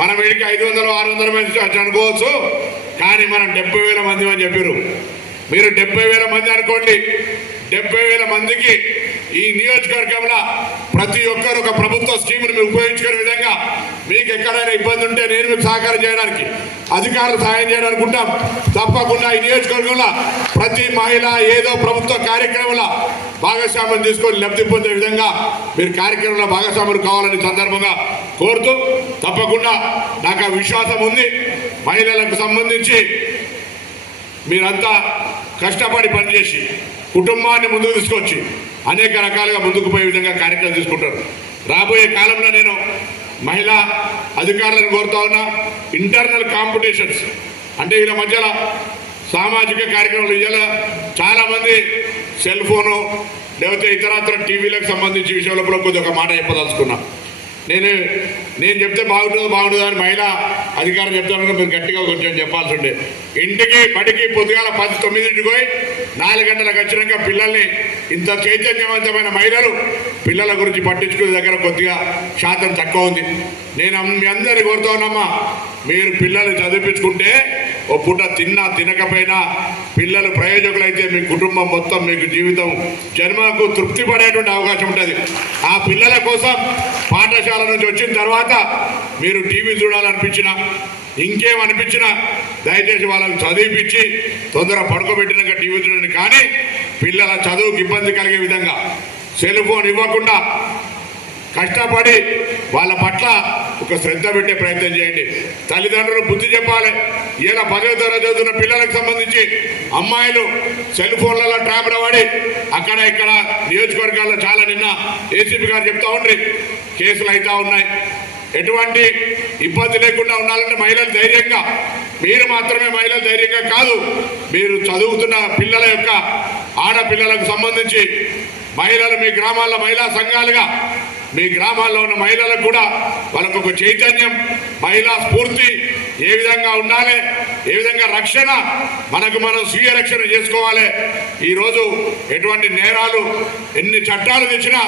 మనం వీడికి ఐదు వందలు ఆరు వందల మంది వచ్చి అనుకోవచ్చు. కానీ మనం డెబ్బై వేల మంది అని చెప్పారు మీరు డెబ్బై వేల మంది అనుకోండి. డెబ్బై వేల మందికి ఈ నియోజకవర్గంలో ప్రతి ఒక్కరు ఒక ప్రభుత్వ స్కీమ్ని మీరు ఉపయోగించుకునే విధంగా మీకు ఎక్కడైనా ఇబ్బంది ఉంటే నేను మీకు సహకారం చేయడానికి అధికారులు సహాయం చేయడానికి ఉంటాం తప్పకుండా ఈ నియోజకవర్గంలో ప్రతి మహిళ ఏదో ప్రభుత్వ కార్యక్రమంలో భాగస్వామ్యం తీసుకొని లబ్ధి పొందే విధంగా మీరు కార్యక్రమంలో భాగస్వాములు కావాలని సందర్భంగా కోరుతూ తప్పకుండా నాకు ఆ విశ్వాసం ఉంది. మహిళలకు సంబంధించి మీరంతా కష్టపడి పనిచేసి కుటుంబాన్ని ముందుకు తీసుకొచ్చి అనేక రకాలుగా ముందుకు పోయే విధంగా కార్యక్రమం తీసుకుంటారు. రాబోయే కాలంలో నేను మహిళా అధికారులను కోరుతా ఉన్నా ఇంటర్నల్ కాంపిటీషన్స్ అంటే వీళ్ళ మధ్యలో సామాజిక కార్యక్రమాలు ఇలా చాలామంది సెల్ ఫోను లేకపోతే ఇతరత్ర టీవీలకు సంబంధించి విషయంలో కూడా కొద్దిగా ఒక మాట చెప్పదలుచుకున్నా. నేను నేను చెప్తే బాగుంటుందో బాగుంటుందో అని మహిళా అధికారం చెప్తాను మీరు గట్టిగా కొంచెం చెప్పాల్సి ఉండే ఇంటికి బడికి పొద్దుగాల పది తొమ్మిదింటికి పోయి నాలుగు గంటలకు వచ్చినాక పిల్లల్ని ఇంత చైతన్యవంతమైన మహిళలు పిల్లల గురించి పట్టించుకునే దగ్గర కొద్దిగా శాతం తక్కువ ఉంది. నేను మీ అందరిని కోరుతా ఉన్నామ్మా మీరు పిల్లల్ని చదివించుకుంటే ఓ పూట తిన్నా తినకపోయినా పిల్లలు ప్రయోజకులైతే మీ కుటుంబం మొత్తం మీకు జీవితం జన్మకు తృప్తి పడేటువంటి అవకాశం ఉంటుంది. ఆ పిల్లల కోసం పాఠశాల నుంచి వచ్చిన తర్వాత మీరు టీవీ చూడాలనిపించినా ఇంకేమనిపించినా దయచేసి వాళ్ళని చదివిపించి తొందర పడుకోబెట్టినాక టీవీ చూడండి. కానీ పిల్లల చదువుకి ఇబ్బంది కలిగే విధంగా సెల్ ఫోన్ ఇవ్వకుండా కష్టపడి వాళ్ళ పట్ల ఒక శ్రద్ధ పెట్టే ప్రయత్నం చేయండి. తల్లిదండ్రులు బుద్ధి చెప్పాలి. ఇలా పదవ తరగతి చదువుతున్న పిల్లలకు సంబంధించి అమ్మాయిలు సెల్ ఫోన్లలో ట్రాప్ పడి అక్కడ ఇక్కడ నియోజకవర్గాల్లో చాలా నిన్న ఏసీపీ గారు చెప్తా ఉండ్రి. కేసులు అవుతా ఉన్నాయి. ఎటువంటి ఇబ్బంది లేకుండా ఉండాలంటే మహిళలు ధైర్యంగా మీరు మాత్రమే మహిళలు ధైర్యంగా కాదు మీరు చదువుతున్న పిల్లల యొక్క ఆడపిల్లలకు సంబంధించి మహిళలు మీ గ్రామాల్లో మహిళా సంఘాలుగా మీ గ్రామాల్లో ఉన్న మహిళలకు కూడా వాళ్ళకు ఒక చైతన్యం మహిళా స్ఫూర్తి ఏ విధంగా ఉండాలి ఏ విధంగా రక్షణ మనకు మనం స్వీయ రక్షణ చేసుకోవాలి. ఈరోజు ఎటువంటి నేరాలు ఎన్ని చట్టాలు తెచ్చినా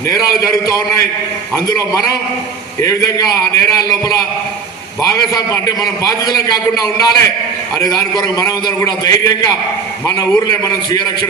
నేరాలు జరుగుతూ ఉన్నాయి. అందులో మనం ఏ విధంగా ఆ నేరాల లోపల భాగస్వామ్యం అంటే మనం బాధ్యతలు కాకుండా ఉండాలి అనే దాని కొరకు మనం అందరం కూడా ధైర్యంగా మన ఊర్లే మనం స్వీయ రక్షణ